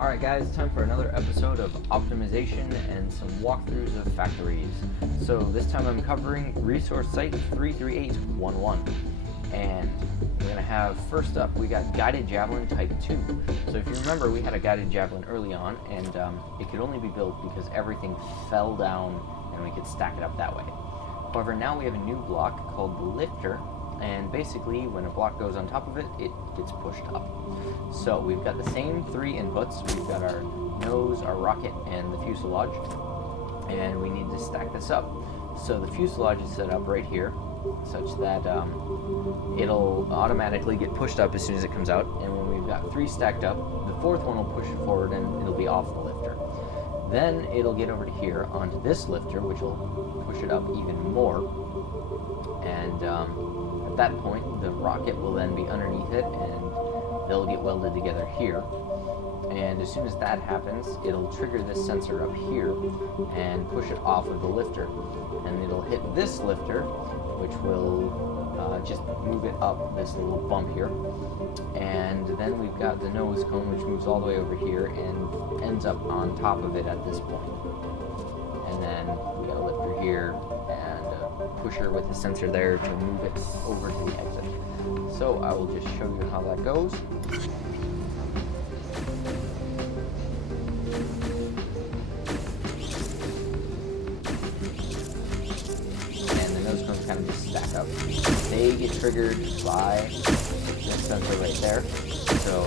Alright guys, time for another episode of optimization and some walkthroughs of factories. So this time I'm covering resource site 33811. And we're going to have, first up, we got guided Javelin type 2. So if you remember, we had a guided Javelin early on, and it could only be built because everything fell down and we could stack it up that way. However, now we have a new block called the lifter, and basically when a block goes on top of it, it gets pushed up. So we've got the same three inputs. We've got our nose, our rocket, and the fuselage, and we need to stack this up. So the fuselage is set up right here, such that it'll automatically get pushed up as soon as it comes out, and when we've got three stacked up, the fourth one will push it forward and it'll be off the lifter. Then it'll get over to here onto this lifter, which will push it up even more, and at that point the rocket will then be underneath it and they'll get welded together here. And as soon as that happens, it'll trigger this sensor up here and push it off of the lifter, and it'll hit this lifter, which will just move it up this little bump here. And then we've got the nose cone, which moves all the way over here and ends up on top of it at this point. And then we got a lifter here and a pusher with a sensor there to move it over to the exit. So I will just show you how that goes. Kind of just stack up. They get triggered by this sensor right there. So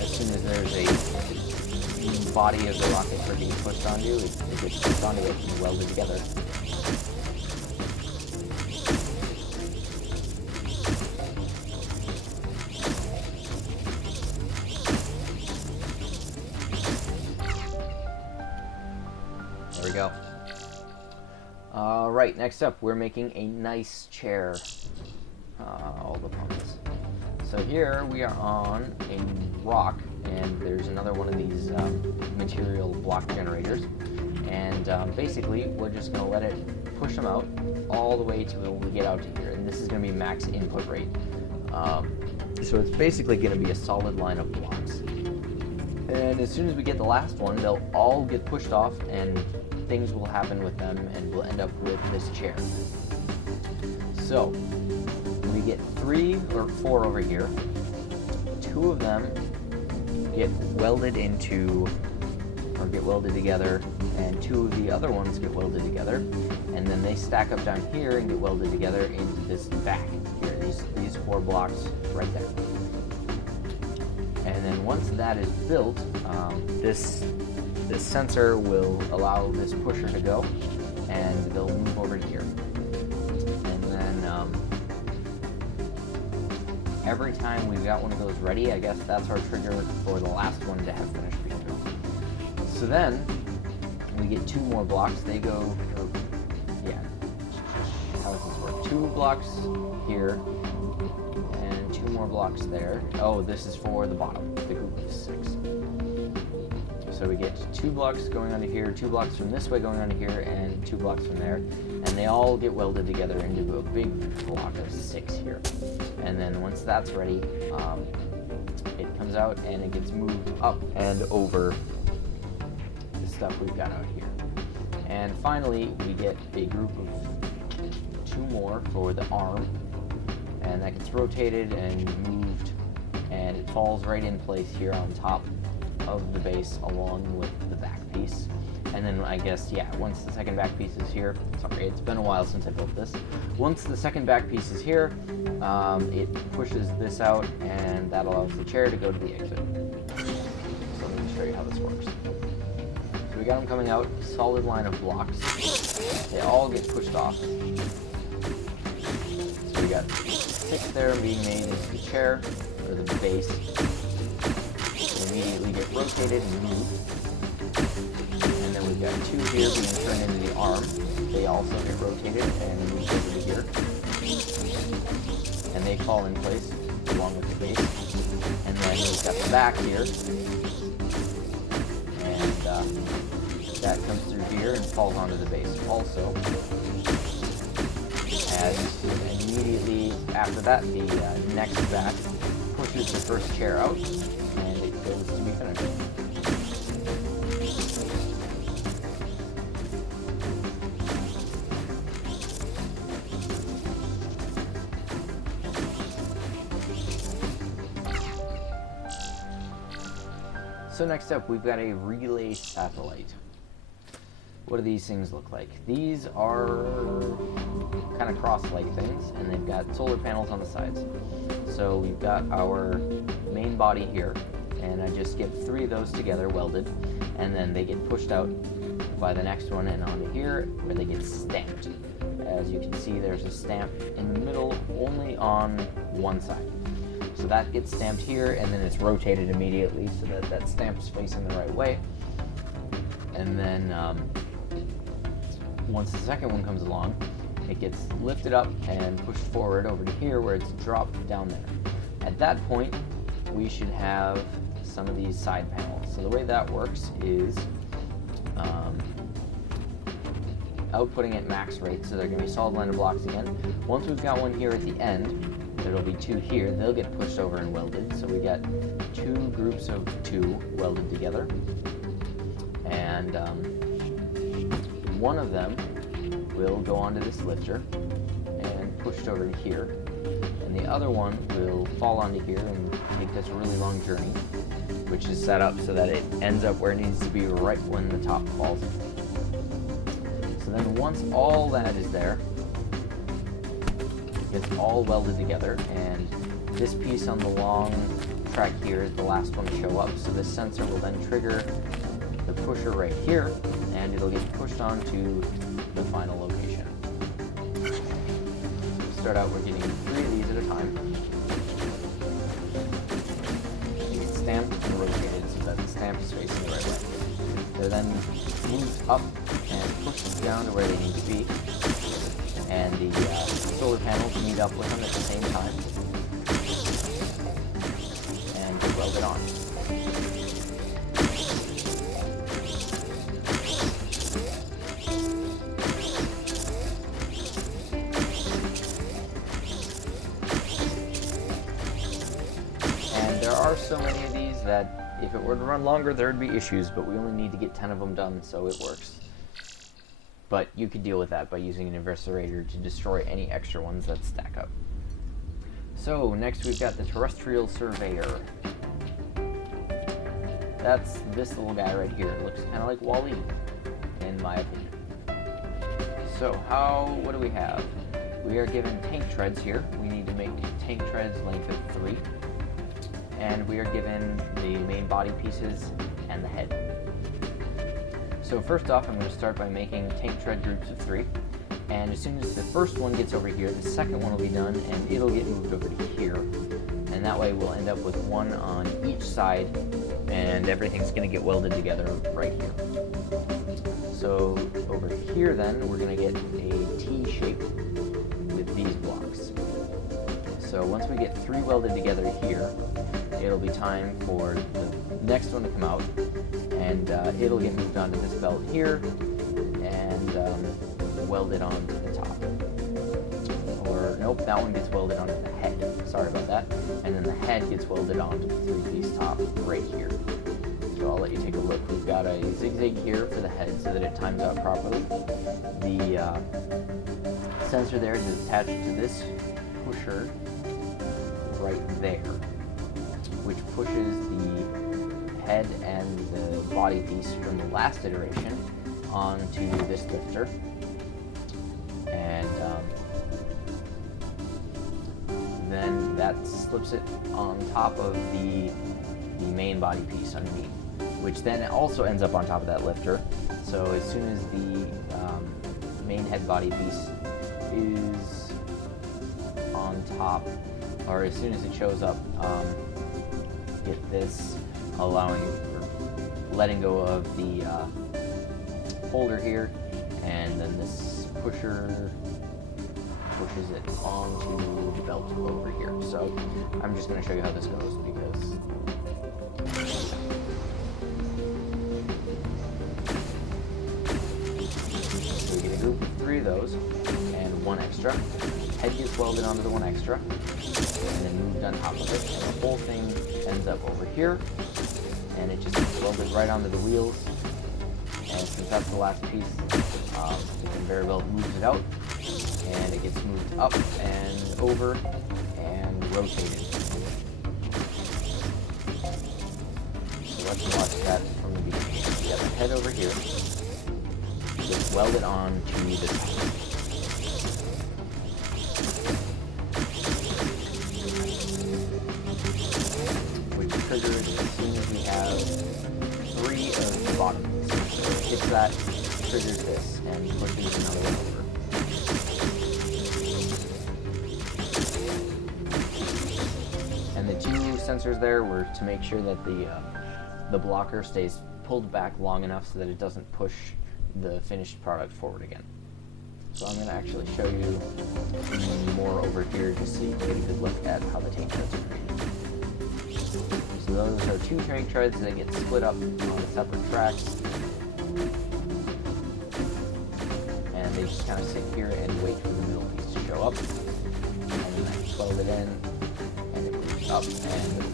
as soon as there's a body of the rocket for being pushed onto, it gets pushed onto it and welded together. There we go. Alright, next up, we're making a nice chair. All the puns. So here we are on a rock, and there's another one of these material block generators. And basically, we're just going to let it push them out all the way to when we get out to here. And this is going to be max input rate. So it's basically going to be a solid line of blocks. And as soon as we get the last one, they'll all get pushed off, and things will happen with them, and we'll end up with this chair. So we get 3 or 4 over here. 2 of them get welded into, or get welded together, and 2 of the other ones get welded together, and then they stack up down here and get welded together into this back here, these 4 blocks right there. And then once that is built, this sensor will allow this pusher to go, and they'll move over here. And then every time we've got one of those ready, I guess that's our trigger for the last one to have finished being built. So then we get 2 more blocks. They go, how does this work? 2 blocks here, and 2 more blocks there. Oh, this is for the bottom, the group of 6. So we get 2 blocks going onto here, 2 blocks from this way going onto here, and 2 blocks from there. And they all get welded together into a big block of 6 here. And then once that's ready, it comes out and it gets moved up and over the stuff we've got out here. And finally, we get a group of 2 more for the arm. And that gets rotated and moved, and it falls right in place here on top of the base along with the back piece. And then I guess, once the second back piece is here, sorry, it's been a while since I built this. Once the second back piece is here, it pushes this out, and that allows the chair to go to the exit. So let me show you how this works. So we got them coming out, solid line of blocks. They all get pushed off. So we got 6 there being made into the chair, or the base. Immediately get rotated and moved. And then we've got 2 here being turned into the arm. They also get rotated and moved over to here. And they fall in place along with the base. And then we've got the back here. And that comes through here and falls onto the base also. And immediately after that, the next back pushes the first chair out, and it goes to be finished. So next up, we've got a relay satellite. What do these things look like? These are kind of cross-leg things, and they've got solar panels on the sides. So we've got our main body here, and I just get 3 of those together welded, and then they get pushed out by the next one and onto here, where they get stamped. As you can see, there's a stamp in the middle only on one side. So that gets stamped here, and then it's rotated immediately so that that stamp is facing the right way. And then once the second one comes along, it gets lifted up and pushed forward over to here where it's dropped down there. At that point, we should have some of these side panels. So the way that works is outputting at max rate, so they're going to be solid line of blocks again. Once we've got one here at the end, there'll be 2 here. They'll get pushed over and welded. So we got 2 groups of 2 welded together. And one of them will go onto this lifter and pushed over to here. And the other one will fall onto here and take this really long journey, which is set up so that it ends up where it needs to be right when the top falls. So then once all that is there, it's all welded together, and this piece on the long track here is the last one to show up. So this sensor will then trigger the pusher right here, and it'll get pushed onto the final location. So start out, we're getting 3 of these at a time. They get stamped and rotated so that the stamp is facing the right way. They're then moved up and pushed down to where they need to be, and the solar panels meet up with them at the same time and get welded on. And there are so many of these that if it were to run longer, there would be issues, but we only need to get 10 of them done, so it works. But you could deal with that by using an eviscerator to destroy any extra ones that stack up. So next we've got the Terrestrial Surveyor. That's this little guy right here. It looks kind of like Wall-E, in my opinion. So what do we have? We are given tank treads here. We need to make tank treads length of 3. And we are given the main body pieces and the head. So first off, I'm going to start by making tank tread groups of 3. And as soon as the first one gets over here, the second one will be done, and it'll get moved over to here. And that way we'll end up with one on each side, and everything's going to get welded together right here. So over here then, we're going to get a T shape with these blocks. So once we get 3 welded together here, it'll be time for the next one to come out, and it'll get moved onto this belt here and welded onto the top. Or nope, that one gets welded onto the head. Sorry about that. And then the head gets welded onto the 3-piece top right here. So I'll let you take a look. We've got a zigzag here for the head so that it times out properly. The sensor there is attached to this pusher right there, which pushes the head and the body piece from the last iteration onto this lifter. And then that slips it on top of the main body piece underneath, which then also ends up on top of that lifter. So as soon as the main head body piece is on top, or as soon as it shows up, get this allowing for letting go of the holder here, and then this pusher pushes it onto the belt over here. So I'm just going to show you how this goes because we get a group of 3 of those and 1 extra. Head gets welded onto the 1 extra and then moved on top of it, and the whole thing ends up over here, and it just gets welded right onto the wheels. And since that's the last piece, the conveyor belt moves it out, and it gets moved up and over and rotated. So let's watch that from the beginning. We have a head over here. It's welded on to the top. Which triggers as soon as we have 3 of the bottom pieces. So it hits that, triggers this, and pushes another one over. And the 2 sensors there were to make sure that the blocker stays pulled back long enough so that it doesn't push the finished product forward again. So I'm going to actually show you more over here just so you can get a good look at how the tank treads are treated. So those are 2 tank treads that get split up on separate tracks. And they just kind of sit here and wait for the middle piece to show up. And then I weld it in, and it moves up and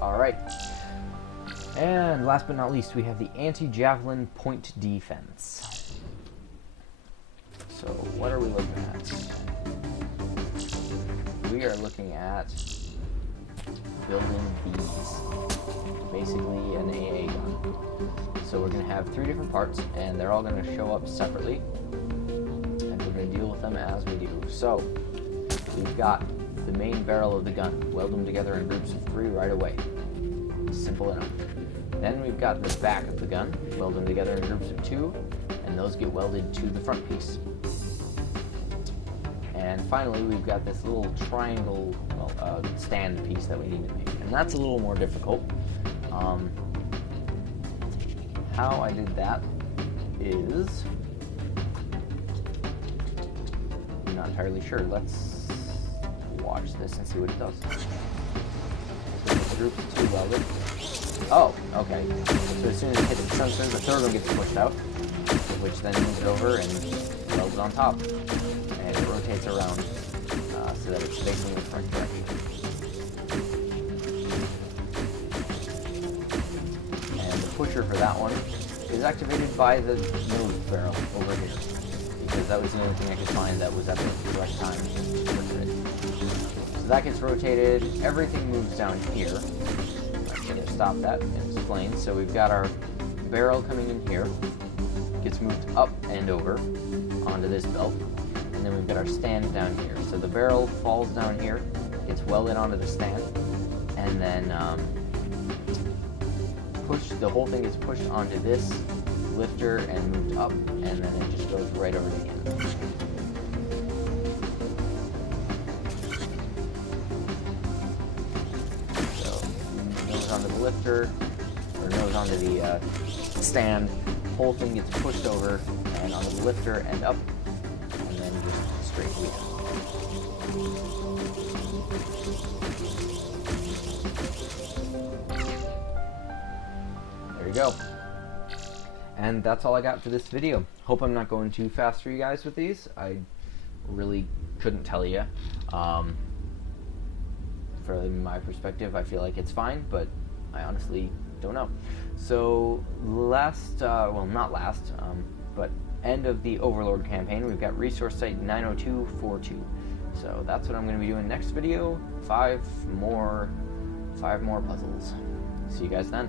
Alright, and last but not least, we have the anti-Javelin point defense. So, what are we looking at? We are looking at building these, basically an AA gun. So we're going to have 3 different parts, and they're all going to show up separately, and we're going to deal with them as we do. So, we've got the main barrel of the gun, weld them together in groups of 3 right away. Simple enough. Then we've got the back of the gun, weld them together in groups of 2, and those get welded to the front piece. And finally, we've got this little triangle stand piece that we need to make, and that's a little more difficult. How I did that is, I'm not entirely sure. Let's watch this and see what it does. So this group of 2 welded. Oh, okay. So as soon as it hits the sensor, the third one gets pushed out, which then moves it over and welds on top. And it rotates around so that it's facing the front direction. And the pusher for that one is activated by the nose barrel over here, because that was the only thing I could find that was at the correct time to push it. So that gets rotated, everything moves down here. I'm going to stop that and explain. So we've got our barrel coming in here, gets moved up and over onto this belt, and then we've got our stand down here. So the barrel falls down here, gets welded onto the stand, and then the whole thing gets pushed onto this lifter and moved up, and then it just goes right over the end. So nose onto the lifter, or nose onto the stand, whole thing gets pushed over and onto the lifter and up, and then just straight to the end. There you go. And that's all I got for this video. Hope I'm not going too fast for you guys with these. I really couldn't tell you. From my perspective, I feel like it's fine, but I honestly don't know. So but end of the Overlord campaign, we've got resource site 90242. So that's what I'm going to be doing next video. 5 more puzzles. See you guys then.